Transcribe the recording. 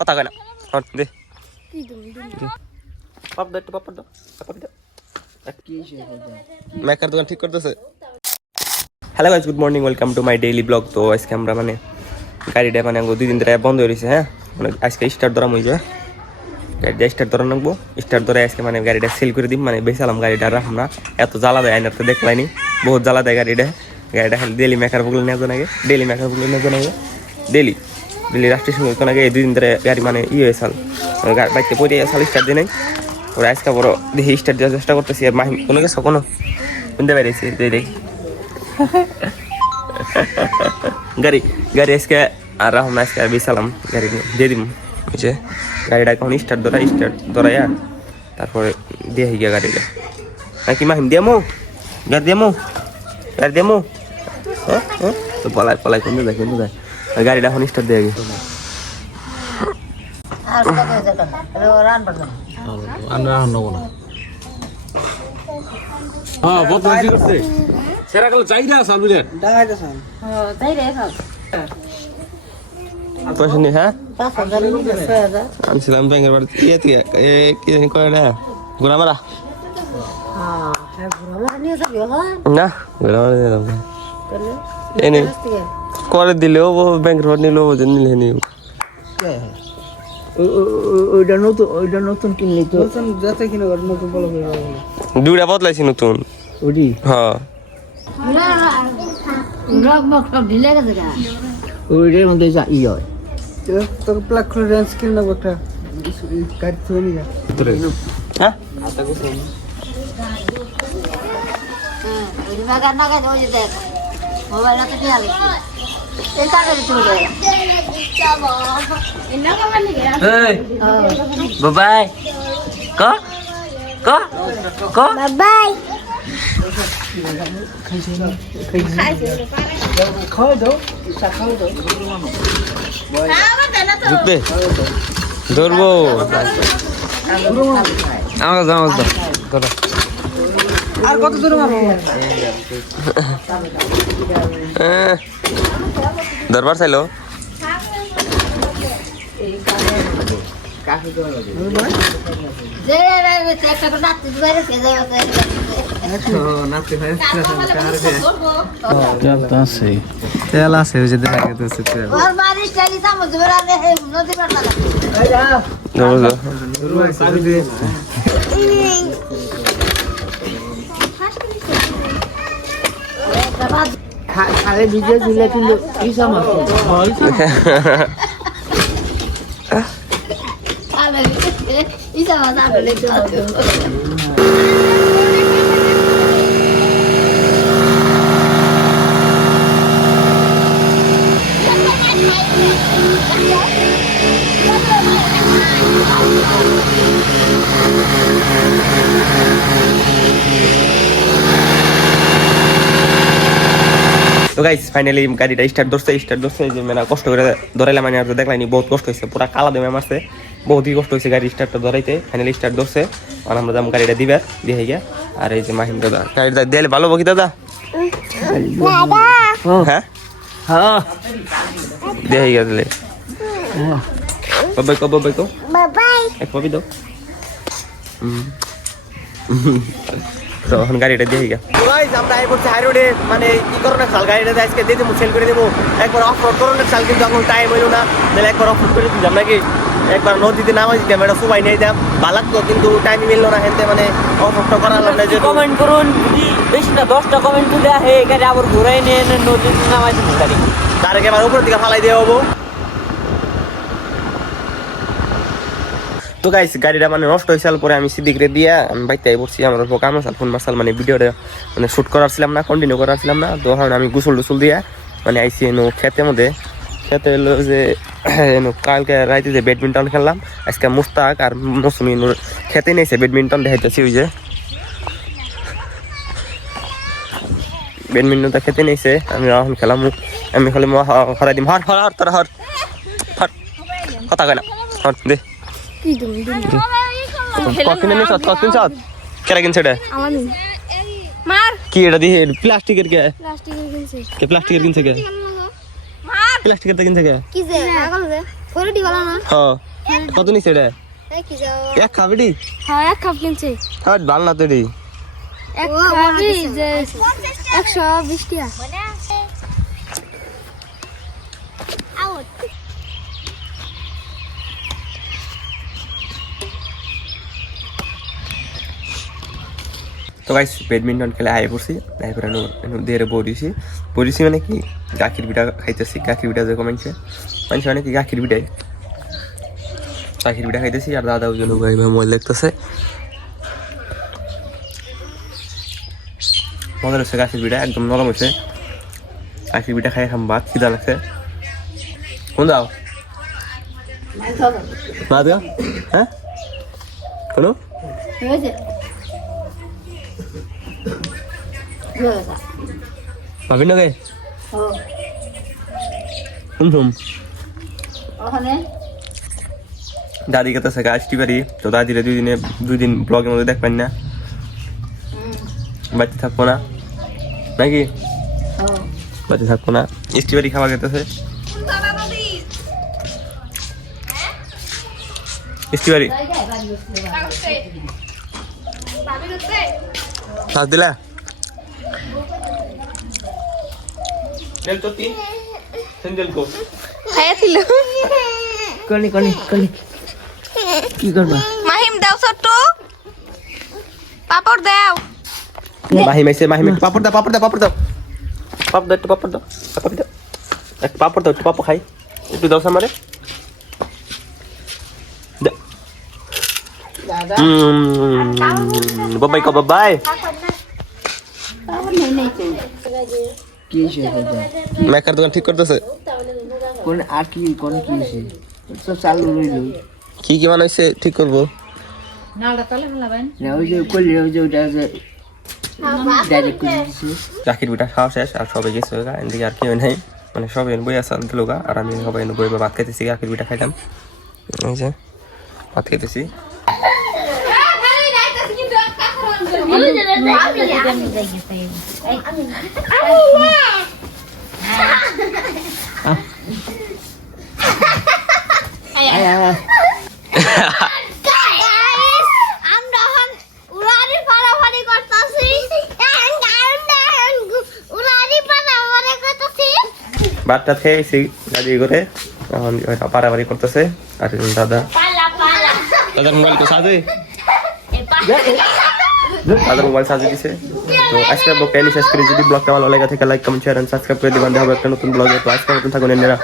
কথা কয় না দে কি তুমি পাপ দে একটু পাপ দাও মেকার দোকান ঠিক করতেছে। Hello guys, good morning, welcome to my daily blog. তো আজকে আমরা মানে গাড়িটা মানে 2 দিন ধরে বন্ধ হয়ে রয়েছে। হ্যাঁ মানে আজকে স্টার্ট ধরা হয়ে যায়, গাড়িটা স্টার্ট ধরা নাকবো। স্টার্ট ধরে আজকে মানে গাড়িটা সেল করে দিম, মানে বেচালাম গাড়িটা রাখলাম না। এত জ্বালা দেয় আইনার তো দেখলাইনি, বহুত জ্বালা দেয় গাড়িটা খালি ডেলি মেকার বগলে নিয়ে যান আগে, ডেলি রাষ্ট্রীয় সঙ্গে আগে। এই 2 দিন ধরে গাড়ি মানে হয়েছাল বাইকতে পড়ে সাল স্টার্ট দিয়ে নেই। ওরা আজকে বড় দেখি স্টার্ট দেওয়ার চেষ্টা করতেছি। আর মাহিম কোনো গেছো কোনো শুনতে পেরেছি দেখি গাড়ি আজকে আর রাখুন না, আজকে আর বেচালাম গাড়ি দিয়ে দিম। বুঝছে গাড়িটা এখন স্টার্ট ধরাইয়া তারপরে দিয়ে গিয়া গাড়িটা নাকি মাহিম দিয়ামো গাড়ি দিয়ামো হ্যাঁ তো পলাই কোন যায় গাড়িটা এখন স্টার্ট দিয়ে গিয়ে আনছিলাম ব্যাংকের বাড়ি কয়টা ঘোরা মারা না ঘোরা মারা দিলাম এনে করে দিলেও ব্যাংকের বাড়ি নিলেও নিলে নিও। ওইটা নতুন কিনলি তো যাতে কিনা নতুন বলো দুইটা বদলাইছি নতুন ওডি হ্যাঁ ওইটার মধ্যে যা হয় তোকে প্লাগ করে রেঞ্জ কিনে নেবো একটা গাড়ি থেকে নিয়ে হ্যাঁ বাবাই ক বাই খাওয়া দাও ঢুকবে ধরবো আমার আর কত দূর মারবো দরবার চাইলো তেল আছে ওই যে দেখা গেছে তেল খালে ভিজে দিলে কিন্তু তো গাইস ফাইনালি গাড়িটা স্টার্ট ধরছে যে মানে কষ্ট করে ধরাইলাম, মানে আর দেখলাইনি বহুত কষ্ট হয়েছে, পুরা কালা দেমে মারছে, বহুতই কষ্ট হয়েছে গাড়ি স্টার্টটা ধরাইতে। ফাইনালি স্টার্ট ধরছে, আর আমরা যাম গাড়িটা দিবার দিয়ে গিয়া। আর এই যে মাহিম দাদা গাড়িটা দিলে ভালো বকি দাদা হ্যাঁ হ্যাঁ দিয়ে গিয়া দিলে বাবাই কো এক পাবি দাও। তো এখন গাড়িটা দিয়ে গিয়া আমরা এই করছি হাই রোডে, মানে কি করোনা চাল গাড়িটা আজকে দিয়ে দেবো, সেল করে দেবো। একবার অফ রোড করোনা চাল, কিন্তু এখন টাইম হইলো না, তাহলে একবার অফ রোড করে দিতাম নাকি, একবার নদীতে নামাই দিতাম, এটা সবাই নিয়ে দিতাম ভালো লাগতো, কিন্তু টাইম মিললো না। হেনতে মানে অফ রোডটা করালাম না। যে কমেন্ট করুন, যদি বেশি না 10টা কমেন্ট তুলে হে গাড়ি আবার ঘুরাই নিয়ে নদীতে নামাই দিন গাড়ি, তার আগে আবার উপর দিকে ফালাই দিয়ে হবো। তো গাইস গাড়িটা মানে নষ্ট হয়েছিল, পরে আমি সিদ্দিকরে দিয়ে আমি বাইতে পড়ছি। আমার কাম আছে ফোন মারসাল, মানে ভিডিওটা মানে শ্যুট করার ছিলাম না, কন্টিনিউ করার ছিলাম না। তো আমি গোসল দিয়ে মানে আইসি খেতের মধ্যে। খেতে হলো যে কালকে রাইতে যে ব্যাডমিন্টন খেললাম, আজকে মুস্তাক আর মৌসুমি খেতে নিয়েছে ব্যাডমিন্টন, দেখাইতেছি ওই যে ব্যাডমিন্টনটা খেতে নিয়েছে। আমি এখন খেলাম, আমি খালি হরাই দিম হর তোরা হর কথা কয় না হর দে কি তুমি কতদিন নিছত কতদিন চত কেরা কিনছে এটা মার কি এটা দিয়ে প্লাস্টিকের কে প্লাস্টিকের কিনছে প্লাস্টিকের তে কিনছে কে কি যে পাগল যে করে দি গলা না হ্যাঁ কত নিছে রে কি যাও এক খাবি দি হ্যাঁ এক কাপ কিনছে আর ভাল না তো রে এক খাবি যে 120 টাকা আউট তো গাইস ব্যাডমিন্টন খেলে আয় পড়ছি আয় করে দিয়ে বড়িছি মানে কি গাখির পিঠা খাইতেছি গাখির পিঠা যে কমেন্টছে মানুষ মানে কি গাখির পিঠাই গাখির পিঠা খাইতেছি আর দাদা ওই জন্য মোবাইল দেখতেছে মজা হচ্ছে গাখির পিঠা একদম নরম হচ্ছে গাখির পিঠা খাই খাম ভাত খিদা লাগছে কোন যাও ভাত গা হ্যাঁ কোনো ভাবি নাকি দাদি কাছে আসতে পারি তো দাদিরে দুই দিন ব্লগের মধ্যে দেখবেন না বাড়িতে থাকবো না নাকি বাড়িতে থাকবো না স্টিবারি খাওয়া গেতেছে স্টিবারি সাজ দিলা খাইছিল কলি কি করবা মাহিম দাও ছোট্ট পাপড় দাও মাহিম পাপড় দাও একটু পাপড় দাও একটু পাপড় খাই একটু দাও সামারে বাবাই কো বাবাই কি হয়েছে মেকার দোকান ঠিক করতেছে কোন আর কি কোন কি হয়েছে সব চালু রইল কি বানাইছে ঠিক করবো না ওই যে কলি ওই যে ওটা যে ডাইরেক্ট করে দিছে চাকির পিঠা খাওয়া শেষ আর সবাই গেছে এদিকে আর কেউ নেই মানে সবাই বই আছে লোক আর আমি সবাই বই ভাত খাইতেছি চাকির পিঠা খাইলাম এই যে ভাত খাইতেছি ভাতটা খেয়েছি গাড়ি করে এখন পাড়াবাড়ি করতেছে আর দাদার মোবাইল তো সাজে দাদার মোবাইল সাজে দিছে তো আজকে ব্লগটা এনে শেষ করি যদি ব্লগটা ভালো লাগে থাকে like comment share and subscribe করে দিবেন দেখা হবে একটা নতুন ব্লগে তো আজকে নতুন থাকুন এরা